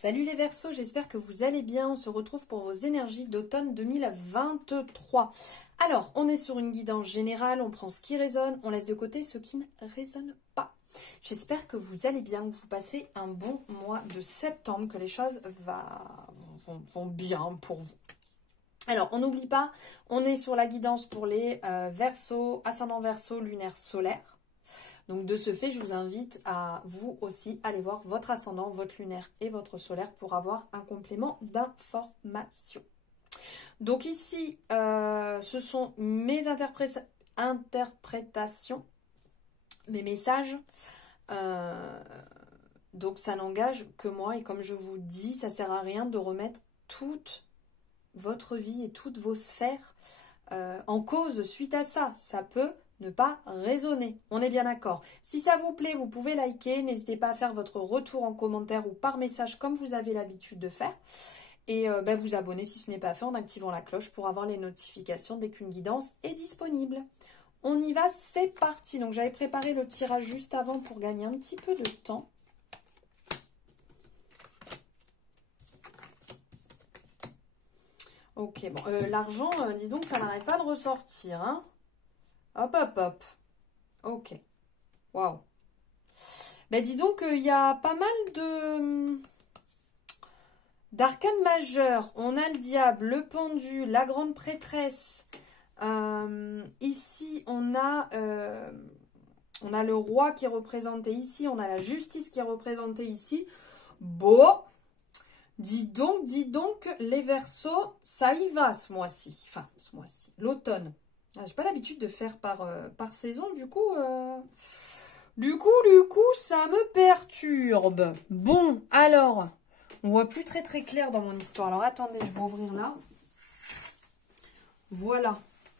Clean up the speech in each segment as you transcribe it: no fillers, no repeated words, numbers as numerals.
Salut les Verseaux, j'espère que vous allez bien. On se retrouve pour vos énergies d'automne 2023. Alors, on est sur une guidance générale, on prend ce qui résonne, on laisse de côté ce qui ne résonne pas. J'espère que vous allez bien, que vous passez un bon mois de septembre, que les choses vont bien pour vous. Alors, on n'oublie pas, on est sur la guidance pour les Verseaux, ascendant Verseau, lunaire, solaire. Donc de ce fait, je vous invite à vous aussi aller voir votre ascendant, votre lunaire et votre solaire pour avoir un complément d'information. Donc ici, ce sont mes interprétations, mes messages. Donc ça n'engage que moi et comme je vous dis, ça ne sert à rien de remettre toute votre vie et toutes vos sphères en cause suite à ça. Ça peut ne pas résonner. On est bien d'accord. Si ça vous plaît, vous pouvez liker. N'hésitez pas à faire votre retour en commentaire ou par message comme vous avez l'habitude de faire. Et vous abonner si ce n'est pas fait en activant la cloche pour avoir les notifications dès qu'une guidance est disponible. On y va, c'est parti. Donc j'avais préparé le tirage juste avant pour gagner un petit peu de temps. Ok, bon, l'argent, dis donc, ça n'arrête pas de ressortir, hein. Hop, hop, hop. Ok. Waouh. Ben dis donc, il y a pas mal d'arcanes majeures. On a le diable, le pendu, la grande prêtresse. Ici, on a le roi qui est représenté ici. On a la justice qui est représentée ici. Bon. Dis donc, les Verseaux, ça y va ce mois-ci. Enfin, ce mois-ci. L'automne. J'ai pas l'habitude de faire par saison, du coup, ça me perturbe. Bon, alors, on voit plus très clair dans mon histoire. Alors, attendez, je vais ouvrir là. Voilà,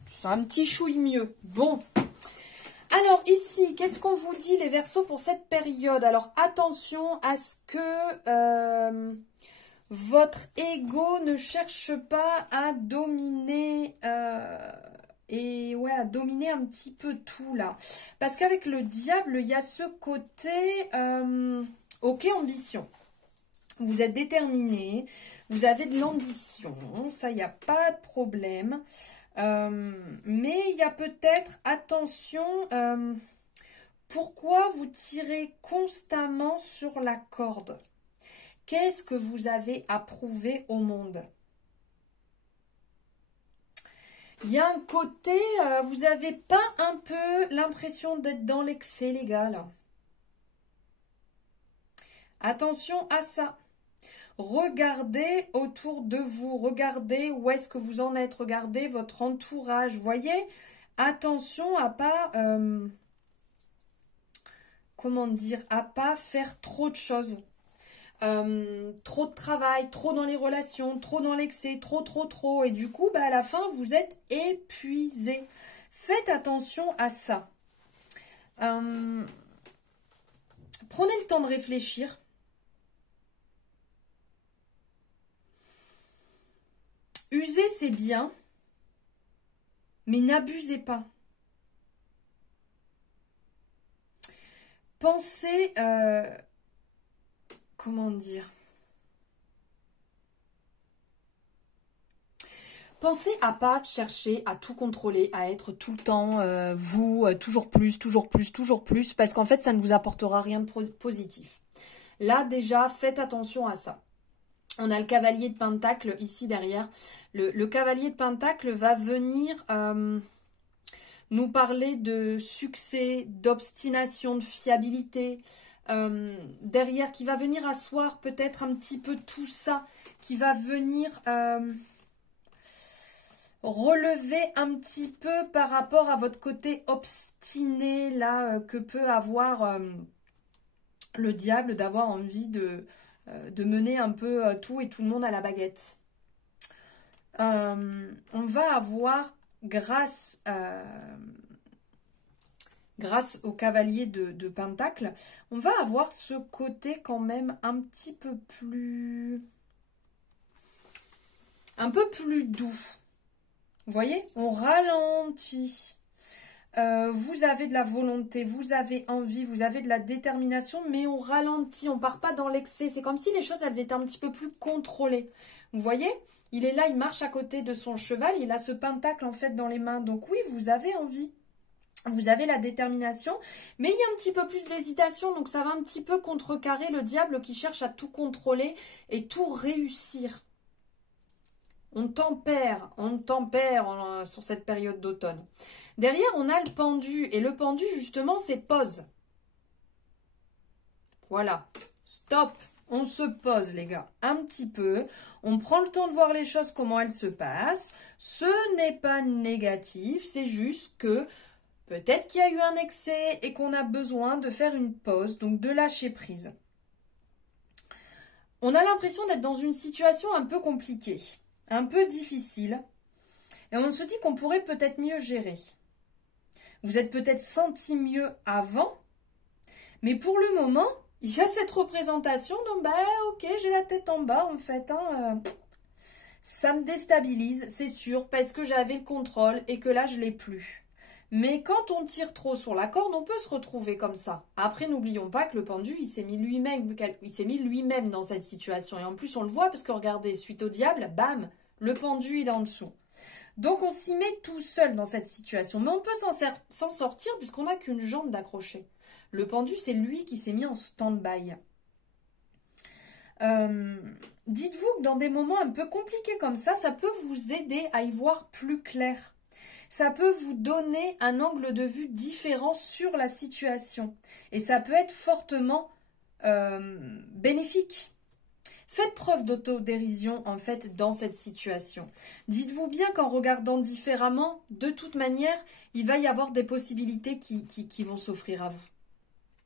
c'est un petit chouille mieux. Bon, alors ici, qu'est-ce qu'on vous dit les Verseaux pour cette période? Alors, attention à ce que votre ego ne cherche pas à dominer... Et ouais, à dominer un petit peu tout là. Parce qu'avec le diable, il y a ce côté, ok, ambition. Vous êtes déterminé, vous avez de l'ambition, ça, il n'y a pas de problème. Mais il y a peut-être, attention, pourquoi vous tirez constamment sur la corde? Qu'est-ce que vous avez à prouver au monde? Il y a un côté, vous n'avez pas un peu l'impression d'être dans l'excès légal. Attention à ça. Regardez autour de vous, regardez où est-ce que vous en êtes, regardez votre entourage. Voyez, attention à pas, comment dire, à pas faire trop de choses. Trop de travail, trop dans les relations, trop dans l'excès, trop. Et du coup, à la fin, vous êtes épuisé. Faites attention à ça. Prenez le temps de réfléchir. User, c'est bien, mais n'abusez pas. Pensez... comment dire? Pensez à pas chercher à tout contrôler, à être tout le temps, toujours plus, parce qu'en fait, ça ne vous apportera rien de positif. Là, déjà, faites attention à ça. On a le cavalier de Pentacle ici derrière. Le cavalier de Pentacle va venir nous parler de succès, d'obstination, de fiabilité, derrière, qui va venir asseoir peut-être un petit peu tout ça, qui va venir relever un petit peu par rapport à votre côté obstiné, là, que peut avoir le diable, d'avoir envie de mener un peu tout et tout le monde à la baguette. On va avoir, grâce au cavalier de Pentacle, on va avoir ce côté quand même un peu plus doux. Vous voyez, on ralentit. vous avez de la volonté, vous avez envie, vous avez de la détermination, mais on ralentit, on part pas dans l'excès. C'est comme si les choses, elles étaient un petit peu plus contrôlées. Vous voyez? Il est là, il marche à côté de son cheval, il a ce pentacle en fait dans les mains. Donc oui, vous avez envie. Vous avez la détermination, mais il y a un petit peu plus d'hésitation, donc ça va un petit peu contrecarrer le diable qui cherche à tout contrôler et tout réussir. On tempère sur cette période d'automne. Derrière, on a le pendu, et le pendu, justement, c'est pause. Voilà, stop, on se pose, les gars, un petit peu. On prend le temps de voir les choses, comment elles se passent. Ce n'est pas négatif, c'est juste que peut-être qu'il y a eu un excès et qu'on a besoin de faire une pause, donc de lâcher prise. On a l'impression d'être dans une situation un peu compliquée, un peu difficile, et on se dit qu'on pourrait peut-être mieux gérer. Vous êtes peut-être senti mieux avant, mais pour le moment, il y a cette représentation, donc bah ok, j'ai la tête en bas en fait, ça me déstabilise, c'est sûr, parce que j'avais le contrôle et que là je l'ai plus. Mais quand on tire trop sur la corde, on peut se retrouver comme ça. Après, n'oublions pas que le pendu, il s'est mis lui-même dans cette situation. Et en plus, on le voit parce que regardez, suite au diable, bam, le pendu, il est en dessous. Donc, on s'y met tout seul dans cette situation. Mais on peut s'en sortir puisqu'on n'a qu'une jambe d'accrocher. Le pendu, c'est lui qui s'est mis en stand-by. Dites-vous que dans des moments un peu compliqués comme ça peut vous aider à y voir plus clair. Ça peut vous donner un angle de vue différent sur la situation. Et ça peut être fortement bénéfique. Faites preuve d'autodérision, en fait, dans cette situation. Dites-vous bien qu'en regardant différemment, de toute manière, il va y avoir des possibilités qui vont s'offrir à vous.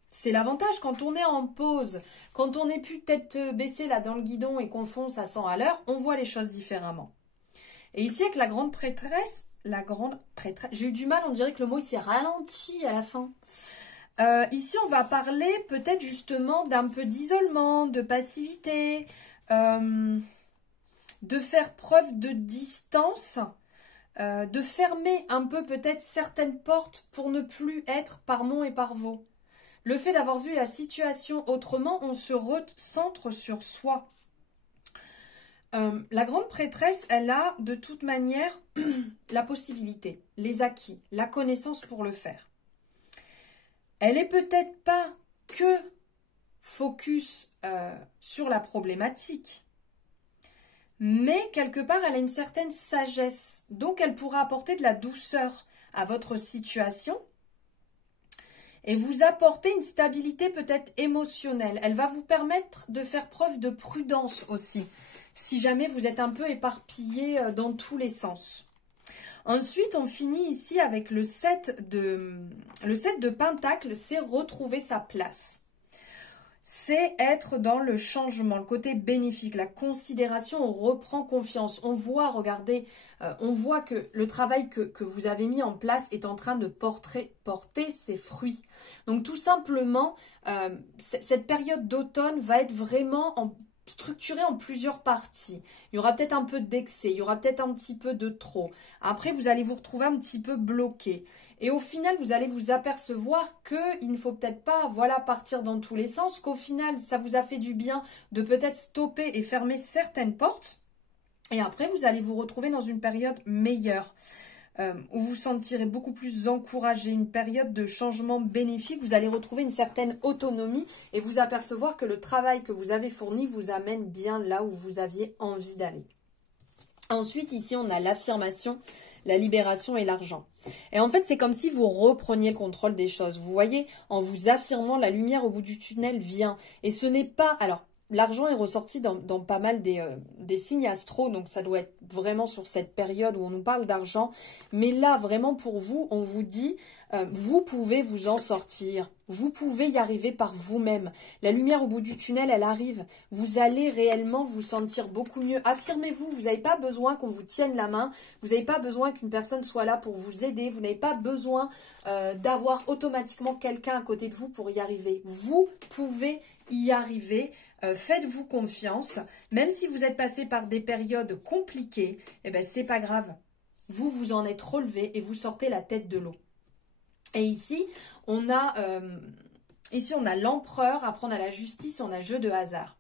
C'est l'avantage quand on est en pause, quand on n'est plus tête baissée là dans le guidon et qu'on fonce à 100 à l'heure, on voit les choses différemment. Et ici, avec la grande prêtresse, j'ai eu du mal, on dirait que le mot il s'est ralenti à la fin. Ici, on va parler peut-être justement d'un peu d'isolement, de passivité, de faire preuve de distance, de fermer un peu peut-être certaines portes pour ne plus être par mon et par vos. Le fait d'avoir vu la situation autrement, on se recentre sur soi. La grande prêtresse, elle a de toute manière la possibilité, les acquis, la connaissance pour le faire. Elle n'est peut-être pas que focus sur la problématique, mais quelque part, elle a une certaine sagesse. Donc, elle pourra apporter de la douceur à votre situation et vous apporter une stabilité peut-être émotionnelle. Elle va vous permettre de faire preuve de prudence aussi, si jamais vous êtes un peu éparpillé dans tous les sens. Ensuite, on finit ici avec le 7 de Pentacle, c'est retrouver sa place. C'est être dans le changement, le côté bénéfique, la considération, on reprend confiance. On voit, regardez, on voit que le travail que vous avez mis en place est en train de porter ses fruits. Donc tout simplement, cette période d'automne va être vraiment structurée en plusieurs parties. Il y aura peut-être un peu d'excès, il y aura peut-être un petit peu de trop. Après, vous allez vous retrouver un petit peu bloqué. Et au final, vous allez vous apercevoir qu'il ne faut peut-être pas partir dans tous les sens, qu'au final, ça vous a fait du bien de peut-être stopper et fermer certaines portes. Et après, vous allez vous retrouver dans une période meilleure, où vous vous sentirez beaucoup plus encouragé, une période de changement bénéfique. Vous allez retrouver une certaine autonomie et vous apercevoir que le travail que vous avez fourni vous amène bien là où vous aviez envie d'aller. Ensuite, ici, on a l'affirmation, la libération et l'argent. Et en fait, c'est comme si vous repreniez le contrôle des choses. Vous voyez, en vous affirmant, la lumière au bout du tunnel vient. Et ce n'est pas... Alors, l'argent est ressorti dans pas mal des signes astro, donc ça doit être vraiment sur cette période où on nous parle d'argent. Mais là, vraiment pour vous, on vous dit, vous pouvez vous en sortir. Vous pouvez y arriver par vous-même. La lumière au bout du tunnel, elle arrive. Vous allez réellement vous sentir beaucoup mieux. Affirmez-vous, vous n'avez pas besoin qu'on vous tienne la main. Vous n'avez pas besoin qu'une personne soit là pour vous aider. Vous n'avez pas besoin d'avoir automatiquement quelqu'un à côté de vous pour y arriver. Vous pouvez y arriver. Faites-vous confiance. Même si vous êtes passé par des périodes compliquées, eh ben, c'est pas grave. Vous en êtes relevé et vous sortez la tête de l'eau. Et ici, on a l'empereur, après on a la justice, on a jeu de hasard.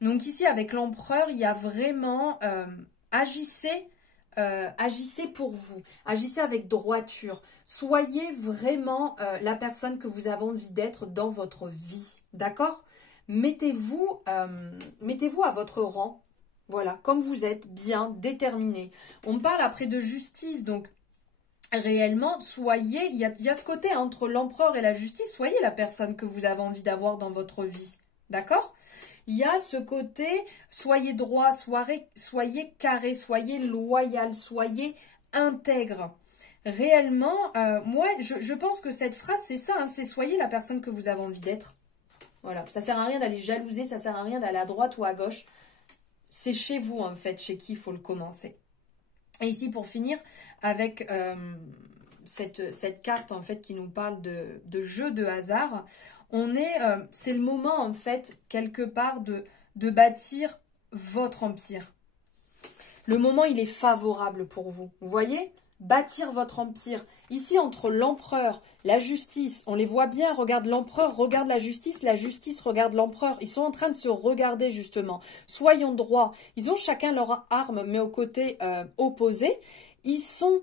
Donc ici, avec l'empereur, il y a vraiment agissez pour vous, agissez avec droiture. Soyez vraiment la personne que vous avez envie d'être dans votre vie, d'accord? Mettez-vous à votre rang, voilà, comme vous êtes, bien déterminé. On parle après de justice, donc réellement, soyez, il y a ce côté entre l'empereur et la justice, soyez la personne que vous avez envie d'avoir dans votre vie, d'accord? Il y a ce côté, soyez droit, soyez carré, soyez loyal, soyez intègre. Réellement, moi, je pense que cette phrase, c'est ça, hein, c'est soyez la personne que vous avez envie d'être. Voilà, ça sert à rien d'aller jalouser, ça sert à rien d'aller à droite ou à gauche. C'est chez vous, en fait, chez qui il faut le commencer. Et ici, pour finir, avec cette carte, en fait, qui nous parle de jeu de hasard, c'est le moment, en fait, quelque part, de bâtir votre empire. Le moment, il est favorable pour vous. Vous voyez? Bâtir votre empire. Ici, entre l'empereur, la justice, on les voit bien, regarde l'empereur, regarde la justice regarde l'empereur. Ils sont en train de se regarder, justement. Soyons droits. Ils ont chacun leur arme, mais au côté opposé. Ils sont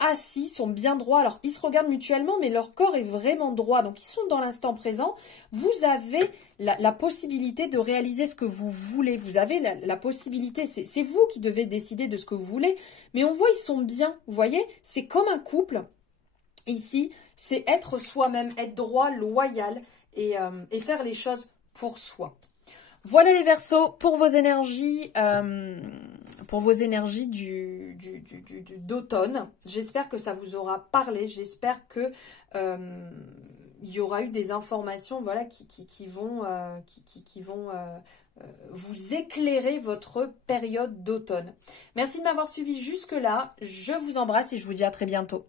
assis, sont bien droits. Alors, ils se regardent mutuellement, mais leur corps est vraiment droit. Donc, ils sont dans l'instant présent. Vous avez la possibilité de réaliser ce que vous voulez. Vous avez la possibilité. C'est vous qui devez décider de ce que vous voulez. Mais on voit, ils sont bien. Vous voyez, c'est comme un couple. Ici, c'est être soi-même, être droit, loyal et faire les choses pour soi. Voilà les Verseaux pour vos énergies d'automne. J'espère que ça vous aura parlé. J'espère que il y aura eu des informations, voilà, qui vont vous éclairer votre période d'automne. Merci de m'avoir suivi jusque-là. Je vous embrasse et je vous dis à très bientôt.